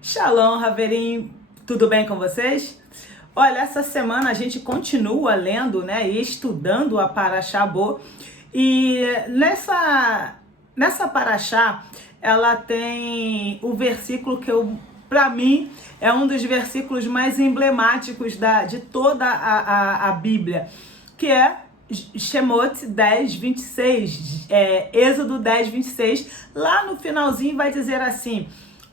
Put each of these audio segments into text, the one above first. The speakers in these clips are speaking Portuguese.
Shalom, Haverim, tudo bem com vocês? Olha, essa semana a gente continua lendo, e estudando a Parashá Bo, e nessa Parashá ela tem o versículo que para mim é um dos versículos mais emblemáticos de toda a Bíblia, que é Shemot 10, 26, Êxodo 10, 26, lá no finalzinho vai dizer assim: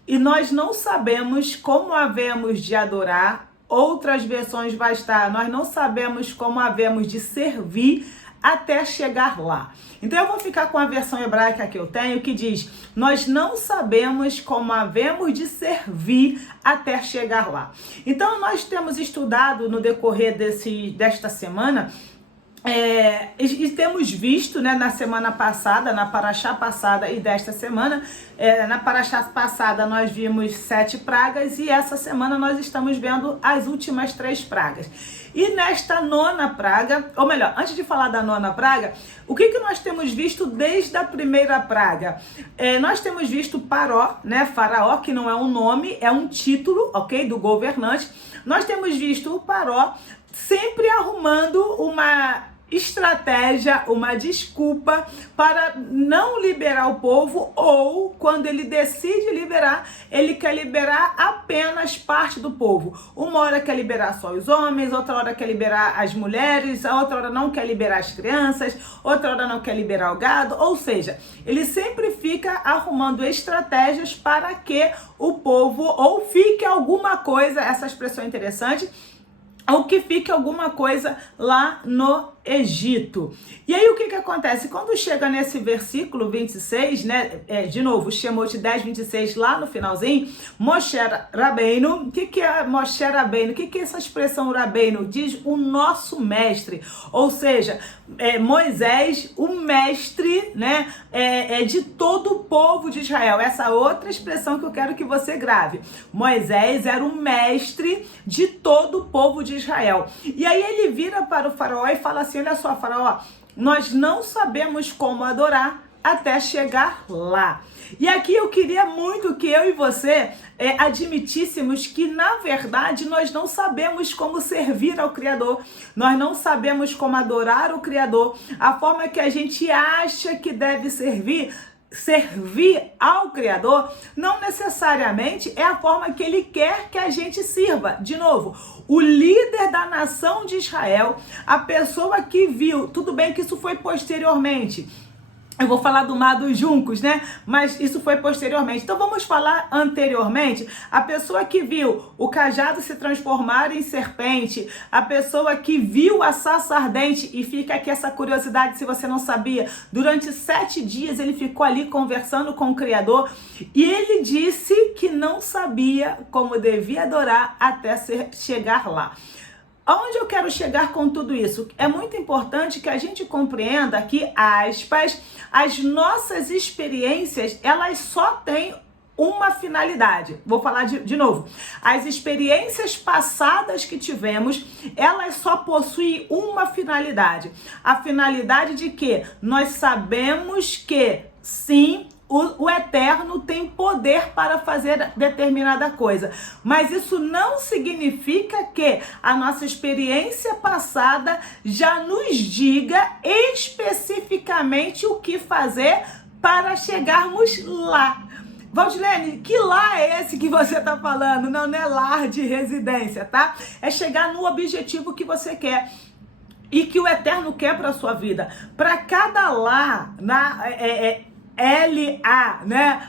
e nós não sabemos como havemos de adorar. Outras versões vai estar: nós não sabemos como havemos de servir até chegar lá. Então eu vou ficar com a versão hebraica que eu tenho, que diz: nós não sabemos como havemos de servir até chegar lá. Então nós temos estudado no decorrer desta semana, e temos visto, na semana passada, na Parashá passada e desta semana, na Parashá passada nós vimos 7 pragas e essa semana nós estamos vendo as últimas 3 pragas. E nesta 9ª praga, ou melhor, antes de falar da 9ª praga, o que nós temos visto desde a primeira praga? Nós temos visto Paró, Faraó, que não é um nome, é um título, ok, do governante. Nós temos visto o Paró sempre arrumando uma estratégia, uma desculpa para não liberar o povo, ou quando ele decide liberar, ele quer liberar apenas parte do povo. Uma hora quer liberar só os homens, outra hora quer liberar as mulheres, a outra hora não quer liberar as crianças, outra hora não quer liberar o gado. Ou seja, ele sempre fica arrumando estratégias para que o povo ou fique alguma coisa, essa expressão é interessante, ou que fique alguma coisa lá no Egito. E aí o que acontece? Quando chega nesse versículo 26, de novo, Shemot 10, 26, lá no finalzinho, Moshe Rabbeinu, o que é Moshe Rabbeinu? O que é essa expressão Rabbeinu? Diz o nosso mestre, ou seja, Moisés, o mestre, de todo o povo de Israel. Essa outra expressão que eu quero que você grave. Moisés era o mestre de todo o povo de Israel. E aí ele vira para o faraó e fala assim: olha só, faraó, nós não sabemos como adorar até chegar lá. E aqui eu queria muito que eu e você admitíssemos que, na verdade, nós não sabemos como servir ao Criador, nós não sabemos como adorar o Criador, a forma que a gente acha que deve servir ao Criador, não necessariamente é a forma que Ele quer que a gente sirva. De novo, o líder da nação de Israel, a pessoa que viu, tudo bem que isso foi posteriormente, eu vou falar do mar dos juncos, mas isso foi posteriormente. Então vamos falar anteriormente. A pessoa que viu o cajado se transformar em serpente, a pessoa que viu a sarça ardente, e fica aqui essa curiosidade se você não sabia, durante 7 dias ele ficou ali conversando com o Criador, e ele disse que não sabia como devia adorar até chegar lá. Aonde eu quero chegar com tudo isso? É muito importante que a gente compreenda que, aspas, as nossas experiências, elas só têm uma finalidade. Vou falar de novo. As experiências passadas que tivemos, elas só possuem uma finalidade. A finalidade de que nós sabemos que, sim, o Eterno tem poder para fazer determinada coisa, mas isso não significa que a nossa experiência passada já nos diga especificamente o que fazer para chegarmos lá. Valdilene, que lá é esse que você está falando? Não é lar de residência, tá? É chegar no objetivo que você quer e que o Eterno quer para a sua vida. Para cada lá, L-A,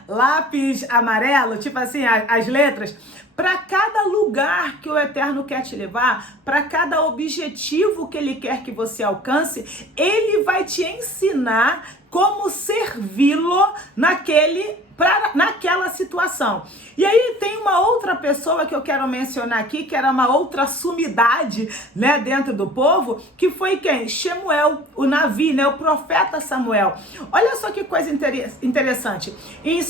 lápis amarelo, tipo assim, as letras, para cada lugar que o Eterno quer te levar, para cada objetivo que Ele quer que você alcance, Ele vai te ensinar como servi-lo naquela situação. E aí tem uma outra pessoa que eu quero mencionar aqui, que era uma outra sumidade, dentro do povo, que foi quem? Shemuel, o Navi, o profeta Samuel. Olha só que coisa interessante. Em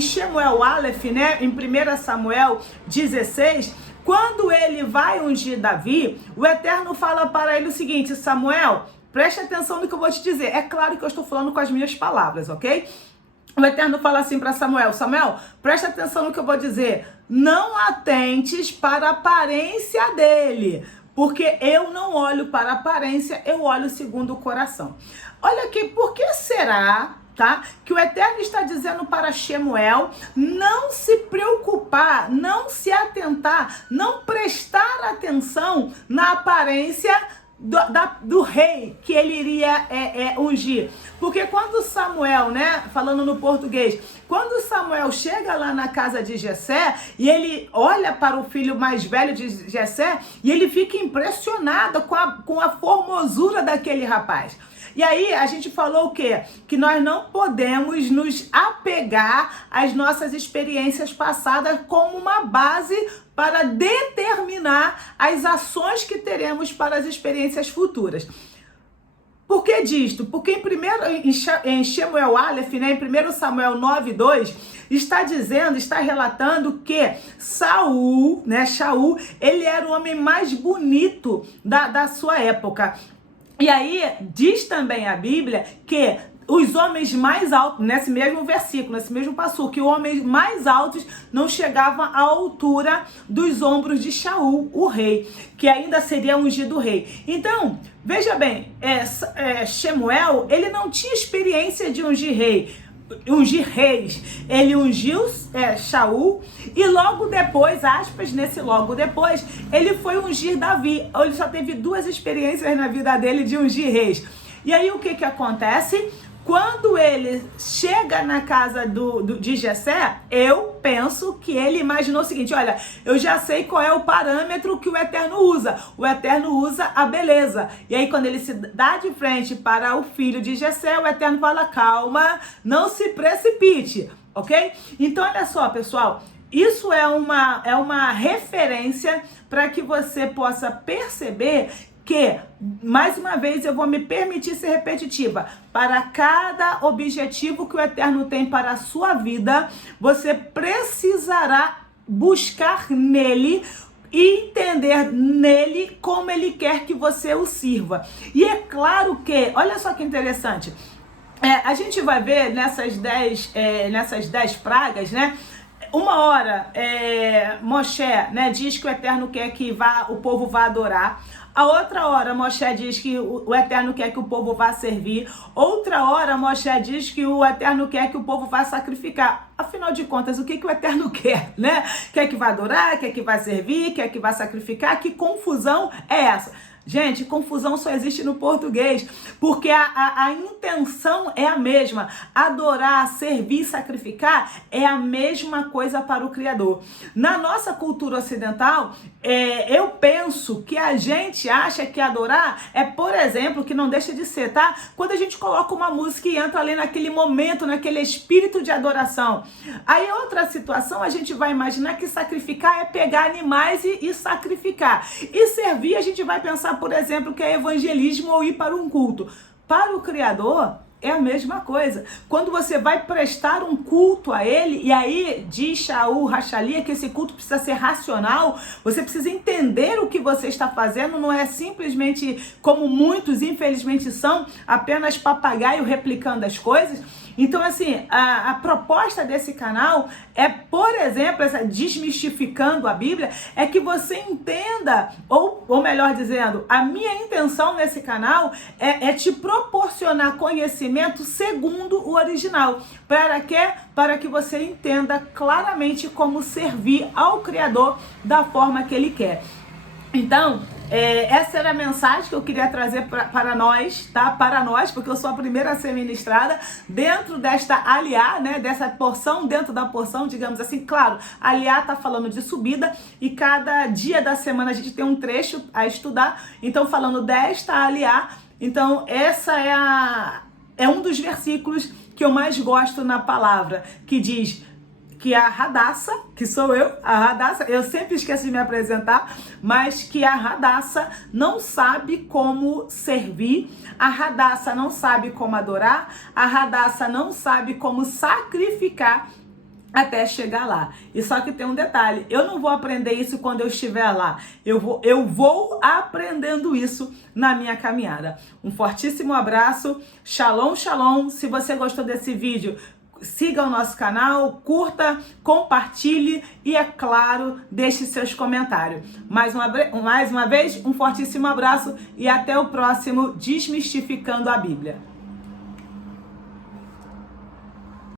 Shemuel Aleph, em 1 Samuel 16, quando ele vai ungir Davi, o Eterno fala para ele o seguinte: Samuel, preste atenção no que eu vou te dizer. É claro que eu estou falando com as minhas palavras, ok? o Eterno fala assim para Samuel: Samuel, presta atenção no que eu vou dizer. Não atentes para a aparência dele, porque eu não olho para a aparência, eu olho segundo o coração. Olha aqui, por que será, tá, que o Eterno está dizendo para Shemuel não se preocupar, não se atentar, não prestar atenção na aparência do rei que ele iria ungir? Porque quando Samuel, né, falando no português, quando Samuel chega lá na casa de Jessé e ele olha para o filho mais velho de Jessé e ele fica impressionado com a formosura daquele rapaz. E aí a gente falou o quê? Que nós não podemos nos apegar às nossas experiências passadas como uma base para determinar as ações que teremos para as experiências futuras. Por que disto? Porque em Shemuel Aleph, né, em 1 Samuel 9:2, está relatando que Saul, né, Shaul, ele era o homem mais bonito da sua época. E aí diz também a Bíblia que os homens mais altos, nesse mesmo versículo, nesse mesmo passo, que os homens mais altos não chegavam à altura dos ombros de Shaul, o rei, que ainda seria ungido rei. Então, veja bem, Shemuel, ele não tinha experiência de ungir reis. Ele ungiu Shaul e logo depois, aspas, nesse logo depois, ele foi ungir Davi. Ele só teve 2 experiências na vida dele de ungir reis. E aí o que acontece? Quando ele chega na casa de Jessé, eu penso que ele imaginou o seguinte: olha, eu já sei qual é o parâmetro que o Eterno usa. O Eterno usa a beleza. E aí quando ele se dá de frente para o filho de Jessé, o Eterno fala: calma, não se precipite, ok? Então olha só, pessoal, isso é uma referência para que você possa perceber que, mais uma vez, eu vou me permitir ser repetitiva. Para cada objetivo que o Eterno tem para a sua vida, você precisará buscar nele e entender nele como ele quer que você o sirva. E é claro que, olha só que interessante, a gente vai ver nessas 10 pragas, né? Uma hora, Moshe, né, diz que o Eterno quer que o povo vá adorar. A outra hora, Moshe diz que o Eterno quer que o povo vá servir. Outra hora, Moshe diz que o Eterno quer que o povo vá sacrificar. Afinal de contas, o que o Eterno quer, né? Quer que vá adorar, quer que vá servir, quer que vá sacrificar? Que confusão é essa? Gente, confusão só existe no português, porque a intenção é a mesma. Adorar, servir, sacrificar é a mesma coisa para o Criador. Na nossa cultura ocidental, eu penso que a gente acha que adorar é, por exemplo, que não deixa de ser, tá? Quando a gente coloca uma música e entra ali naquele momento, naquele espírito de adoração. Aí outra situação, a gente vai imaginar que sacrificar é pegar animais e sacrificar. E servir, a gente vai pensar, por exemplo, que é evangelismo ou ir para um culto. Para o Criador, é a mesma coisa. Quando você vai prestar um culto a ele, e aí diz Shaul Rachalia que esse culto precisa ser racional, você precisa entender o que você está fazendo, não é simplesmente como muitos infelizmente são, apenas papagaio replicando as coisas. Então, assim, a proposta desse canal é, por exemplo, essa desmistificando a Bíblia, é que você entenda, ou melhor dizendo, a minha intenção nesse canal é te proporcionar conhecimento segundo o original. Para quê? Para que você entenda claramente como servir ao Criador da forma que Ele quer. Então, essa era a mensagem que eu queria trazer para nós, tá? Para nós, porque eu sou a primeira a ser ministrada dentro desta aliá, né? Dessa porção, dentro da porção, digamos assim. Claro, aliá tá falando de subida e cada dia da semana a gente tem um trecho a estudar. Então, falando desta aliá, então essa é um dos versículos que eu mais gosto na palavra, que diz que a Radassa, que sou eu, a Radassa, eu sempre esqueço de me apresentar, mas que a Radassa não sabe como servir, a Radassa não sabe como adorar, a Radassa não sabe como sacrificar até chegar lá. E só que tem um detalhe, eu não vou aprender isso quando eu estiver lá, eu vou aprendendo isso na minha caminhada. Um fortíssimo abraço, shalom, shalom. Se você gostou desse vídeo, siga o nosso canal, curta, compartilhe e, é claro, deixe seus comentários. Mais uma vez, um fortíssimo abraço e até o próximo Desmistificando a Bíblia.